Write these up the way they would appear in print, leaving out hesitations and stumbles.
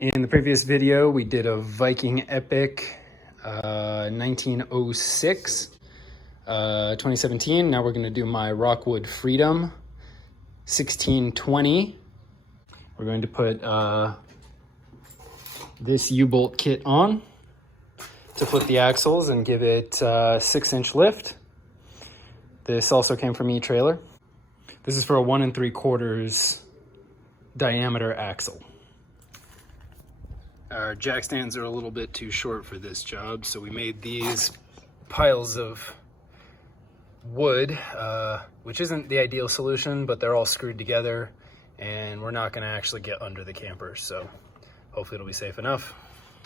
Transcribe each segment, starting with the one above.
In the previous video, we did a Viking Epic 1906, 2017. Now we're going to do my Rockwood Freedom 1620. We're going to put this U-bolt kit on to flip the axles and give it 6-inch lift. This also came from E-Trailer. This is for a 1 3/4 diameter axle. Our jack stands are a little bit too short for this job, so we made these piles of wood, which isn't the ideal solution, but they're all screwed together and we're not going to actually get under the camper, so hopefully it'll be safe enough.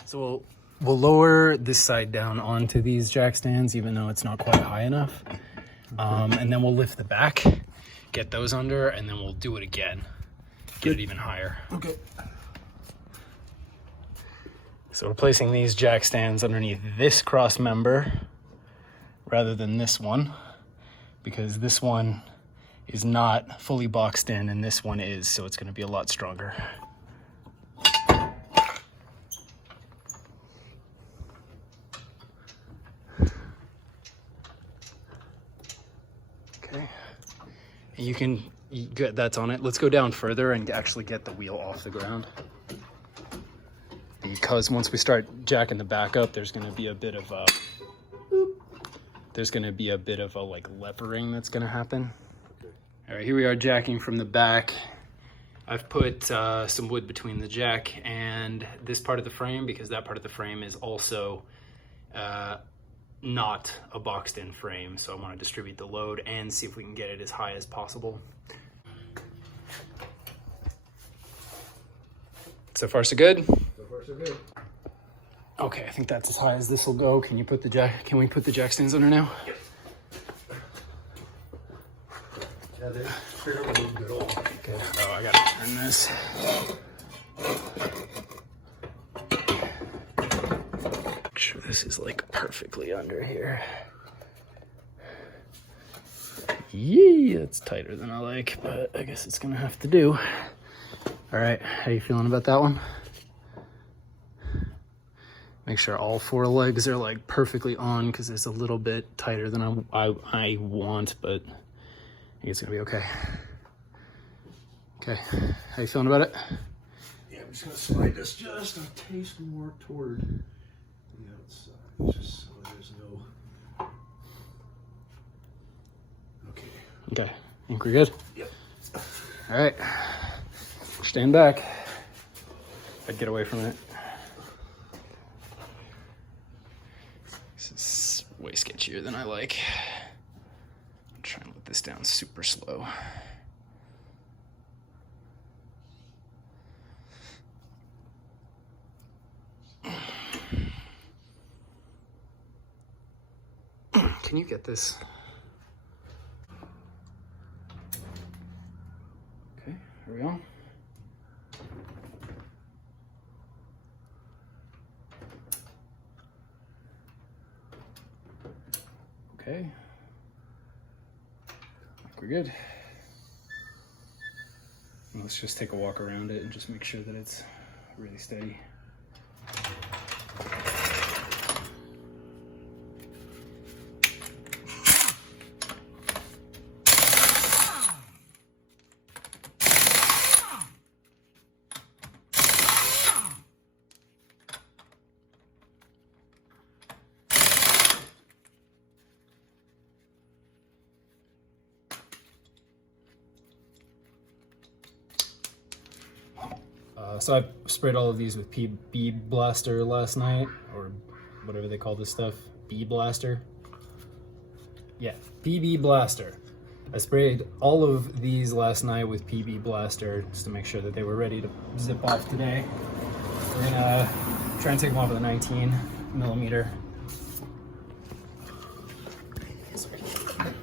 So we'll lower this side down onto these jack stands, even though it's not quite high enough. And then we'll lift the back, get those under, and then we'll do it again. Get it even higher. Okay. So we're placing these jack stands underneath this cross member rather than this one, because this one is not fully boxed in and this one is, so it's going to be a lot stronger. Okay, and you get that's on it. Let's go down further and actually get the wheel off the ground, because once we start jacking the back up, there's going to be a bit of a like levering that's going to happen. All right, here we are jacking from the back. I've put some wood between the jack and this part of the frame, because that part of the frame is also not a boxed in frame. So I want to distribute the load and see if we can get it as high as possible. So far so good? So far so good. Okay, I think that's as high as this will go. Can we put the jack stands under now? Yep. Yeah, they're fairly good old. Okay. Oh, I gotta turn this. Make sure this is like perfectly under here. Yee, that's tighter than I like, but I guess it's gonna have to do. All right, how you feeling about that one? Make sure all 4 legs are like perfectly on, because it's a little bit tighter than I want, but I think it's gonna be okay. Okay, how you feeling about it? Yeah, I'm just gonna slide this just a taste more toward the outside, just so there's no. Okay. Okay, think we're good? Yep. All right, stand back. I'd get away from it. This is way sketchier than I like. I'm trying to let this down super slow. Can you get this? Okay, here we go. Okay, I think we're good. Let's just take a walk around it and just make sure that it's really steady. So I sprayed all of these with bee blaster last night, or whatever they call this stuff, bee blaster. Yeah, PB blaster. I sprayed all of these last night with PB blaster just to make sure that they were ready to zip off today. We're gonna try and take them off with a 19mm.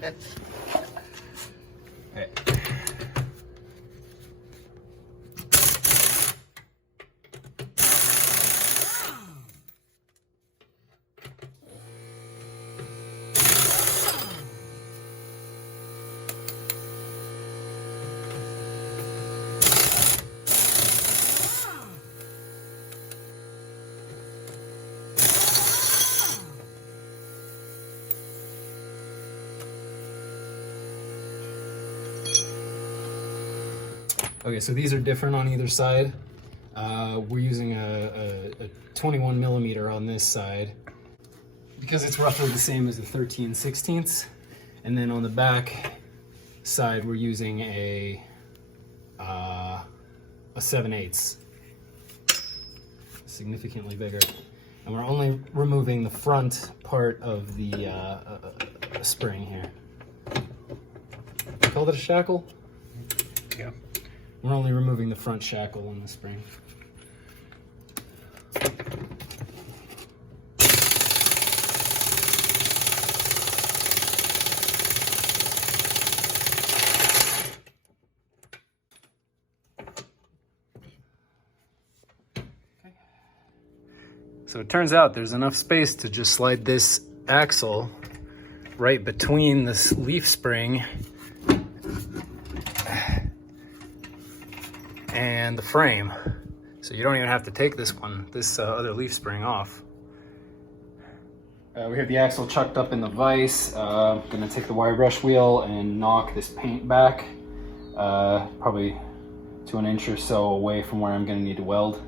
Okay. Okay, so these are different on either side. We're using a 21 millimeter on this side because it's roughly the same as the 13/16. And then on the back side, we're using a 7/8, significantly bigger. And we're only removing the front part of the spring here. You call it a shackle? Yeah. We're only removing the front shackle in the spring. So it turns out there's enough space to just slide this axle right between this leaf spring and the frame. So you don't even have to take this other leaf spring off. We have the axle chucked up in the vise. Gonna take the wire brush wheel and knock this paint back, probably to an inch or so away from where I'm gonna need to weld.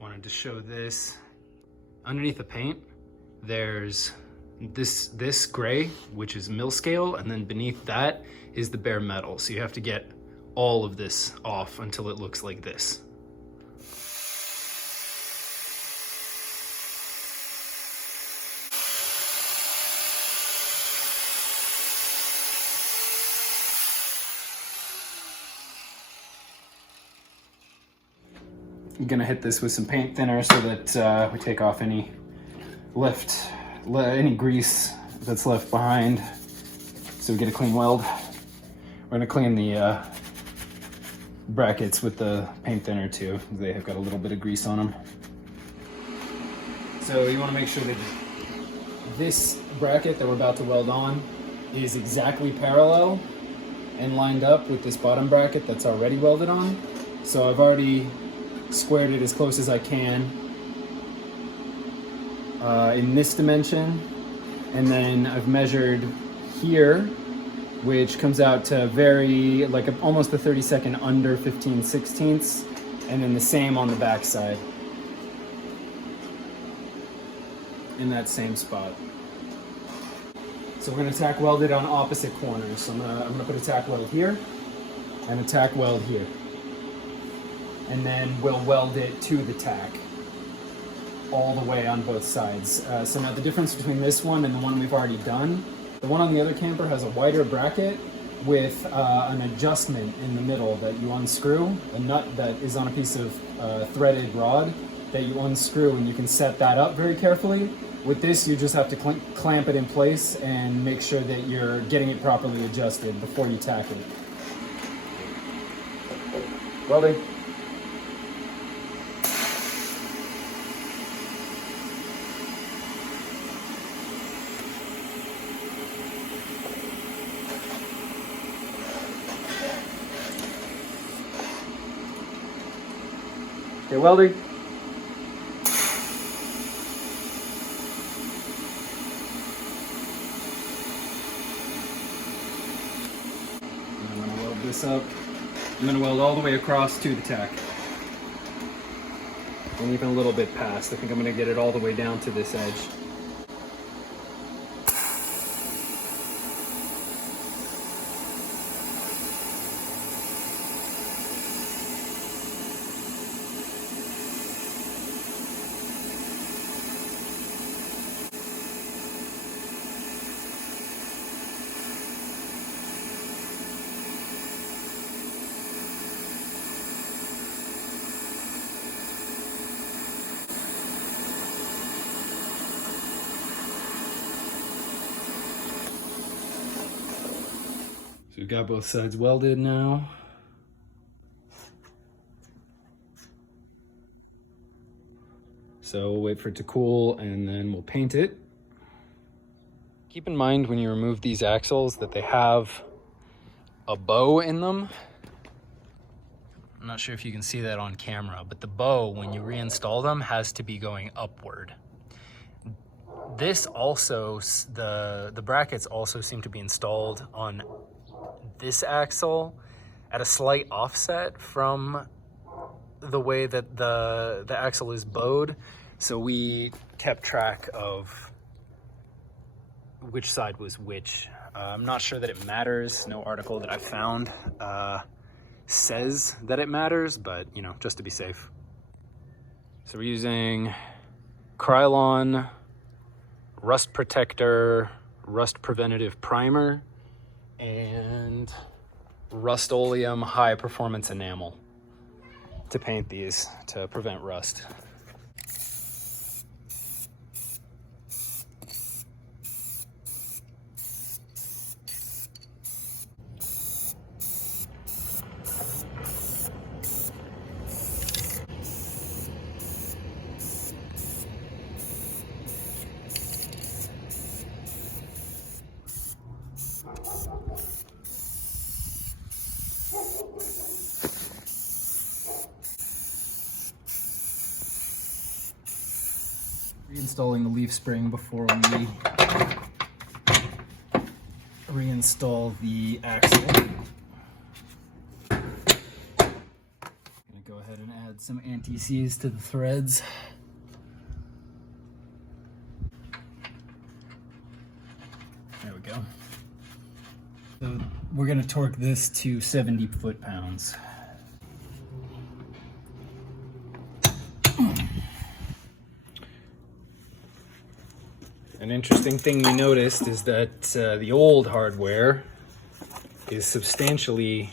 Wanted to show this. Underneath the paint, there's this gray, which is mill scale, and then beneath that is the bare metal. So you have to get all of this off until it looks like this. I'm gonna hit this with some paint thinner so that we take off any any grease that's left behind, so we get a clean weld. We're gonna clean the brackets with the paint thinner too. They have got a little bit of grease on them. So you wanna make sure that this bracket that we're about to weld on is exactly parallel and lined up with this bottom bracket that's already welded on. So I've already squared it as close as I can in this dimension, and then I've measured here, which comes out to almost a 32nd under 15/16, and then the same on the back side in that same spot. So we're going to tack weld it on opposite corners. So I'm gonna put a tack weld here and a tack weld here, and then we'll weld it to the tack all the way on both sides. So now the difference between this one and the one we've already done, the one on the other camper has a wider bracket with an adjustment in the middle that you unscrew, a nut that is on a piece of threaded rod that you unscrew, and you can set that up very carefully. With this, you just have to clamp it in place and make sure that you're getting it properly adjusted before you tack it. Welding. Okay, welding. I'm going to weld this up. I'm going to weld all the way across to the tack. And even a little bit past. I think I'm going to get it all the way down to this edge. So we've got both sides welded now. So we'll wait for it to cool and then we'll paint it. Keep in mind when you remove these axles that they have a bow in them. I'm not sure if you can see that on camera, but the bow, when you reinstall them, has to be going upward. This also, the brackets also seem to be installed on this axle at a slight offset from the way that the axle is bowed. So we kept track of which side was which. I'm not sure that it matters. No article that I found says that it matters, but you know, just to be safe. So we're using Krylon Rust Protector, Rust Preventative Primer, and Rust-Oleum High Performance Enamel to paint these to prevent rust. Reinstalling the leaf spring before we reinstall the axle. I'm gonna go ahead and add some anti-seize to the threads. There we go. So we're gonna torque this to 70 foot-pounds. An interesting thing we noticed is that the old hardware is substantially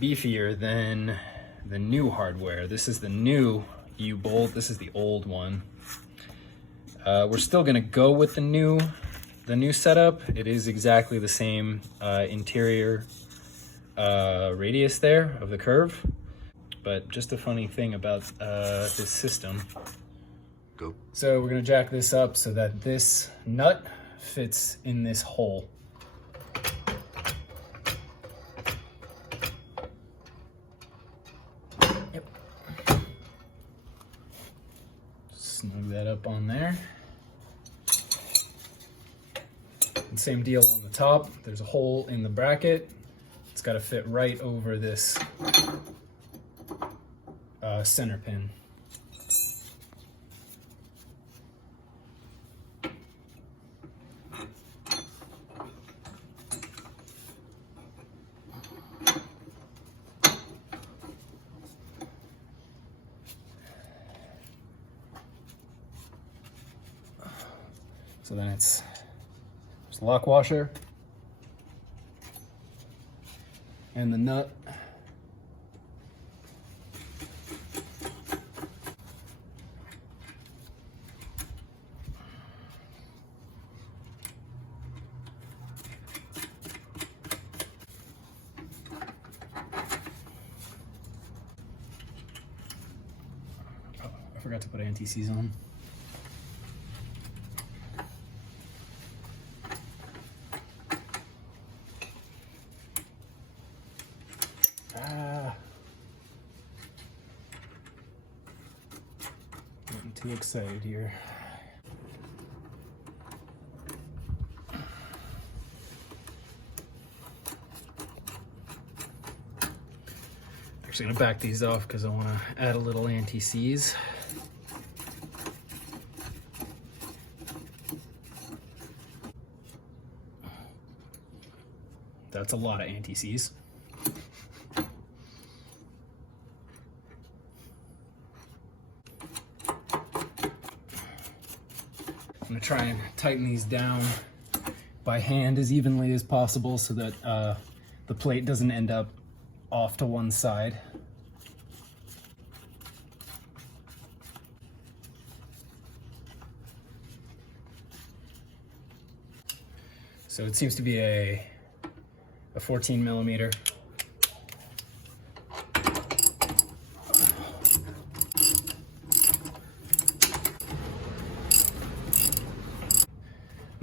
beefier than the new hardware. This is the new U-bolt, this is the old one. We're still gonna go with the new setup. It is exactly the same interior radius there of the curve, but just a funny thing about this system. Go. So we're gonna jack this up so that this nut fits in this hole. Yep. Snug that up on there. And same deal on the top. There's a hole in the bracket. It's gotta fit right over this center pin. So then it's the lock washer and the nut. Oh, I forgot to put anti-seize on. Getting too excited here. Actually gonna back these off because I want to add a little anti-seize. That's a lot of anti-seize. I'm gonna try and tighten these down by hand as evenly as possible so that the plate doesn't end up off to one side. So it seems to be a 14 millimeter.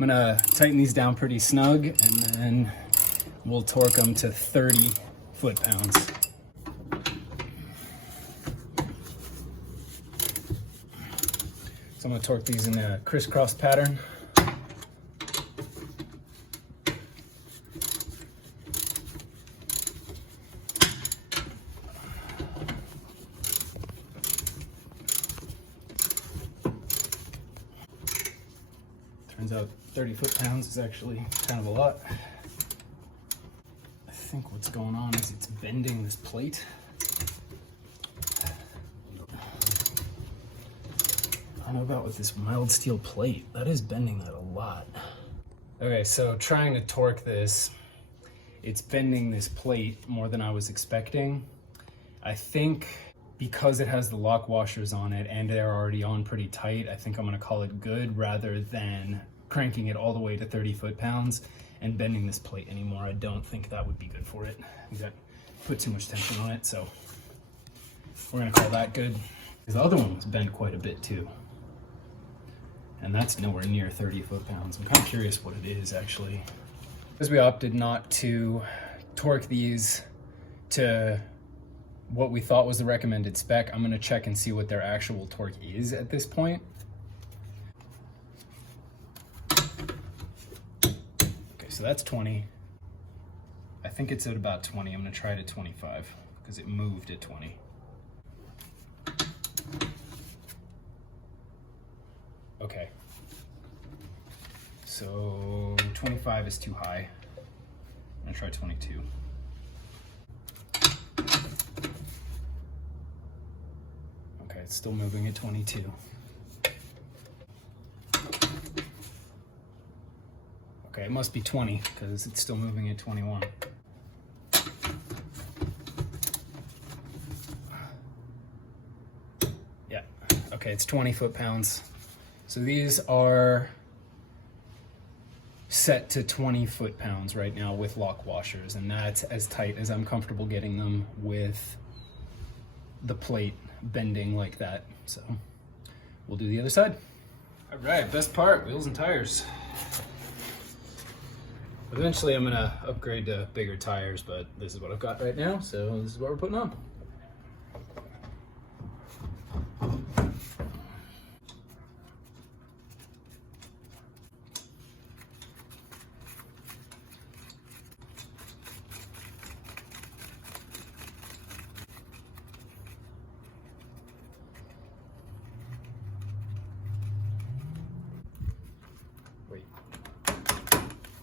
gonna tighten these down pretty snug, and then we'll torque them to 30 foot-pounds. So I'm gonna torque these in a crisscross pattern. Turns out 30 foot-pounds is actually kind of a lot. I think what's going on is it's bending this plate. I don't know about with this mild steel plate. That is bending that a lot. Okay, so trying to torque this, it's bending this plate more than I was expecting. I think because it has the lock washers on it and they're already on pretty tight, I think I'm gonna call it good rather than cranking it all the way to 30 foot-pounds and bending this plate anymore. I don't think that would be good for it. I think that put too much tension on it, so we're gonna call that good. Because the other one was bent quite a bit too. And that's nowhere near 30 foot-pounds. I'm kind of curious what it is actually. Because we opted not to torque these to what we thought was the recommended spec, I'm gonna check and see what their actual torque is at this point. Okay, so that's 20. I think it's at about 20. I'm gonna try it at 25 because it moved at 20. Okay. So 25 is too high. I'm gonna try 22. Okay, it's still moving at 22. Okay, it must be 20 because it's still moving at 21. Yeah, okay, it's 20 foot-pounds. So these are set to 20 foot-pounds right now with lock washers, and that's as tight as I'm comfortable getting them with the plate bending like that. So we'll do the other side. All right, best part, wheels and tires. Eventually I'm gonna upgrade to bigger tires, but this is what I've got right now, so this is what we're putting on. Wait,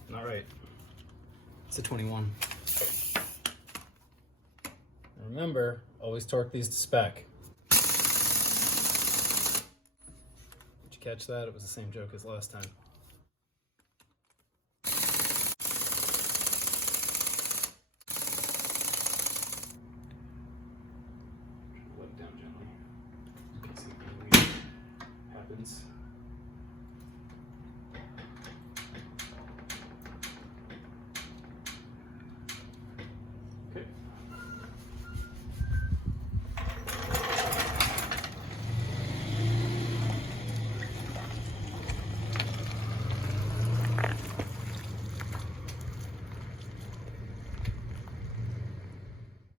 not right. It's a 21. Remember, always torque these to spec. Did you catch that? It was the same joke as last time.